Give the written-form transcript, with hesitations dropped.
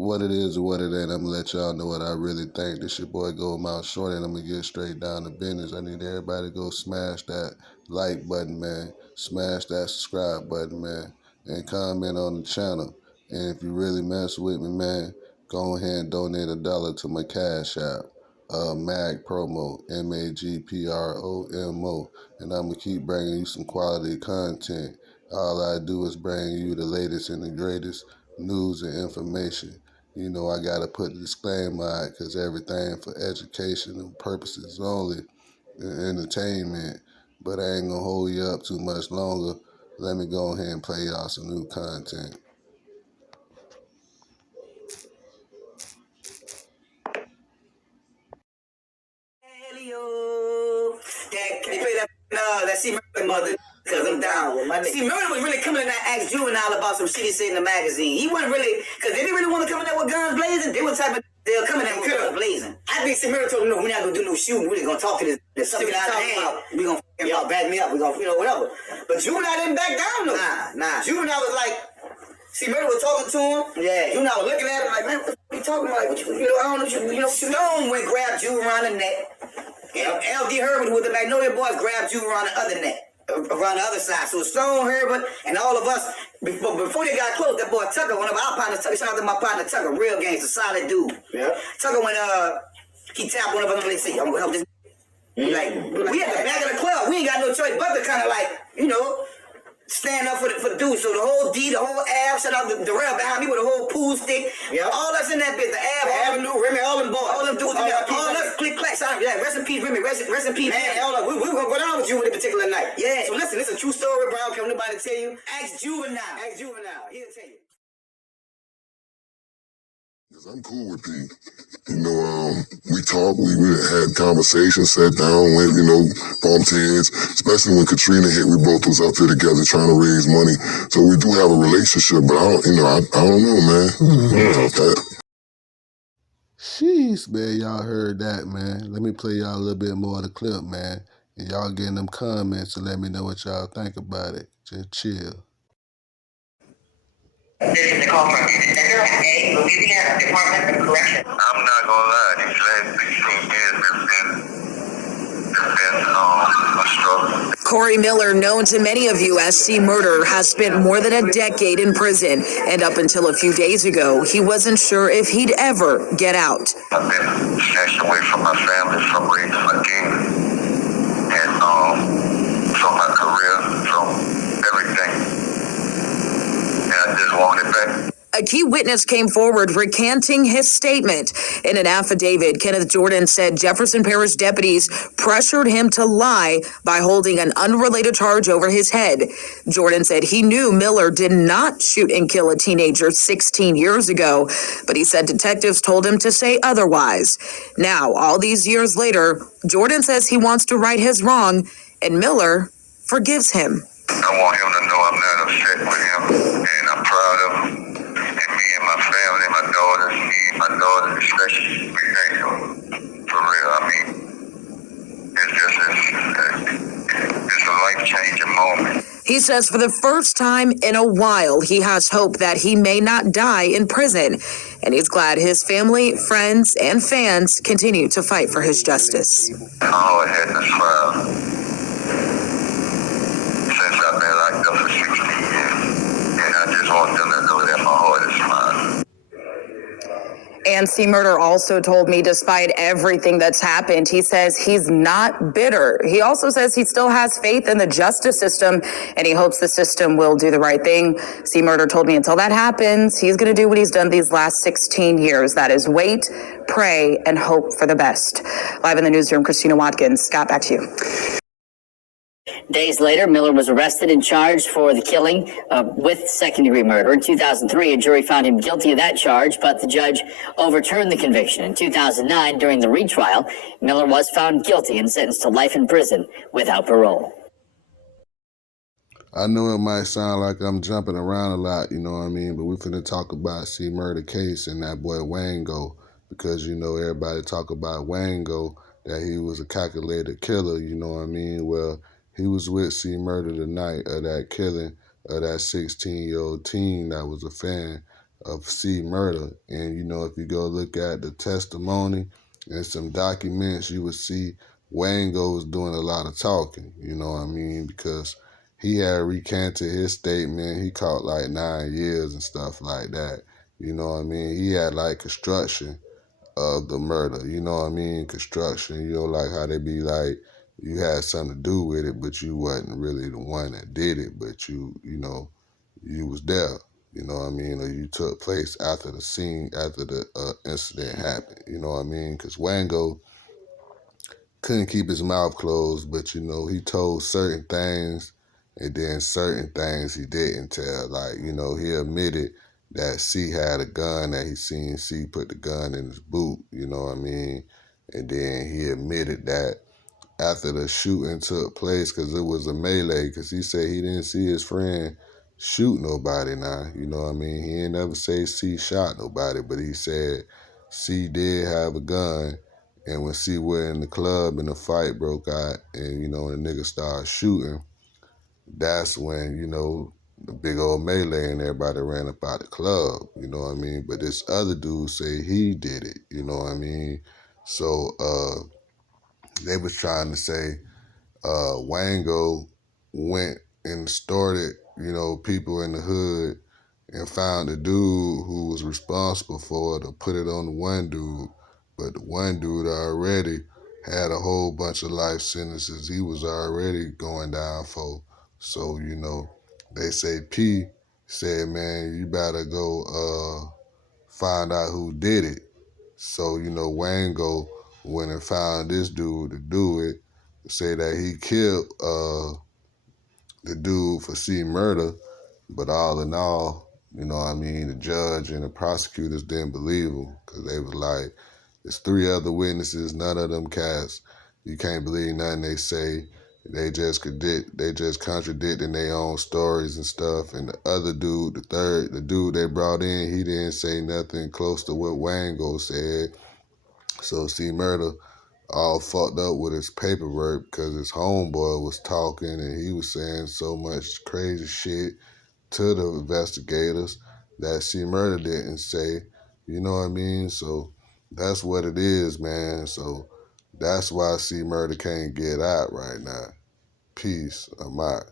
what it is or what it ain't, I'm going to let y'all know what I really think. This your boy Gold Mouth Shorty, and I'm going to get straight down to business. I need everybody to go smash that like button, man. Smash that subscribe button, man. And comment on the channel. And if you really mess with me, man, go ahead and donate $1 to my Cash App. MAG promo, MAGPROMO. And I'm going to keep bringing you some quality content. All I do is bring you the latest and the greatest news and information. You know, I got to put the disclaimer out because everything for educational purposes only, and entertainment. But I ain't going to hold you up too much longer. Let me go ahead and play y'all some new content. That see mother, cause I'm down with my nigga. See, Murder was really coming in there and ask Juvenile about some shit he said in the magazine. He wasn't really, cause they didn't really want to come in there with guns blazing. They were type of, they'll come in there with guns blazing. I think Murder told him, no, we're not gonna do no shooting. We're just gonna talk to this something out of hand. We gonna back me up. We gonna, whatever. But Juvenile didn't back down though. Nah. Juvenile was like, Murder was talking to him. Yeah. Juvenile was looking at him like, man, what the fuck you talking about? Like, I don't know what you know. Stone went grabbed Juve around the neck. And LD Herbert with the Magnolia Boys grabbed you around the other neck, around the other side. So Stone, Herbert, and all of us, before they got close, that boy Tucker, one of our partners, shout out to my partner Tucker, real gangster, solid dude. Yeah. Tucker went, he tapped one of us and said, I'm gonna help this. Like, we at the back of the club, we ain't got no choice but to kind of like, stand up for the dude. So the whole D, the whole Av, shout out the rail behind me with a whole pool stick. Yeah. All us in that bitch, the Avenue, Remy, all them boys, all them dudes, all us click clack. Yeah, rest in peace, Remy, rest in peace. Man, we were gonna go down with you with a particular night. Yeah. So listen, it's a true story, bro. Can nobody tell you? Ask Juvenile. He'll tell you. I'm cool with Pete. We talked, we had conversations, sat down, went, bumped heads, especially when Katrina hit, we both was up there together trying to raise money. So we do have a relationship, but I don't know, man. Sheesh, man, y'all heard that, man. Let me play y'all a little bit more of the clip, man. And y'all get in them comments and let me know what y'all think about it. Just chill. This is Nicole from A, Louisiana Department of Corrections. I'm not gonna lie, these last 16 years have been a struggle. Corey Miller, known to many of you as C. Murder, has spent more than a decade in prison, and up until a few days ago, he wasn't sure if he'd ever get out. I've been snatched away from my family, from raising my king, and from my career, from everything. And I just want it back. A key witness came forward recanting his statement. In an affidavit, Kenneth Jordan said Jefferson Parish deputies pressured him to lie by holding an unrelated charge over his head. Jordan said he knew Miller did not shoot and kill a teenager 16 years ago, but he said detectives told him to say otherwise. Now, all these years later, Jordan says he wants to right his wrong, and Miller forgives him. I want him to know I'm not upset with him, and I'm proud of him. And me and my family, my daughters, especially, we thank him. For real, it's a life-changing moment. He says for the first time in a while, he has hope that he may not die in prison. And he's glad his family, friends, and fans continue to fight for his justice. I always had this smile. Since I've been locked up for 16 years. And I just want them to know that my heart is fine. And C. Murder also told me, despite everything that's happened, he says he's not bitter. He also says he still has faith in the justice system, and he hopes the system will do the right thing. C. Murder told me until that happens, he's going to do what he's done these last 16 years. That is wait, pray, and hope for the best. Live in the newsroom, Christina Watkins. Scott, back to you. Days later, Miller was arrested and charged for the killing with second-degree murder. In 2003, a jury found him guilty of that charge, but the judge overturned the conviction. In 2009, during the retrial, Miller was found guilty and sentenced to life in prison without parole. I know it might sound like I'm jumping around a lot, but we're finna talk about C. Murder case and that boy Wango, because, everybody talk about Wango, that he was a calculated killer, Well, he was with C. Murder the night of that killing of that 16-year-old teen that was a fan of C murder. And you know, if you go look at the testimony and some documents, you would see Wango was doing a lot of talking, you know what I mean? Because he had recanted his statement. He caught like 9 years and stuff like that. You know what I mean? He had like construction of the murder, you know what I mean? Construction, you know, like how they be like, you had something to do with it, but you wasn't really the one that did it, but you know, you was there, you know what I mean? Or you took place after the scene, after the incident happened, you know what I mean? Because Wango couldn't keep his mouth closed, but you know, he told certain things and then certain things he didn't tell. Like, you know, he admitted that C had a gun, that he seen C put the gun in his boot, you know what I mean? And then he admitted that after the shooting took place, because it was a melee, because he said he didn't see his friend shoot nobody now, you know what I mean? He ain't never say C shot nobody, but he said C did have a gun, and when C went in the club and the fight broke out and, you know, the nigga started shooting, that's when, you know, the big old melee and everybody ran up out the club, you know what I mean? But this other dude say he did it, you know what I mean? So they was trying to say Wango went and started, you know, people in the hood and found the dude who was responsible for it to put it on the one dude. But the one dude already had a whole bunch of life sentences he was already going down for. So, you know, they say P said, man, you better go find out who did it. So, you know, Wango went and found this dude to do it, say that he killed the dude for C murder, but all in all, you know what I mean, the judge and the prosecutors didn't believe him because they was like, there's 3 other witnesses, none of them cats. You can't believe nothing they say. They just contradicting their own stories and stuff. And the other dude, the dude they brought in, he didn't say nothing close to what Wango said. So C murder all fucked up with his paperwork because his homeboy was talking and he was saying so much crazy shit to the investigators that C Murder didn't say. You know what I mean? So that's what it is, man. So that's why C Murder can't get out right now. Peace. I'm out.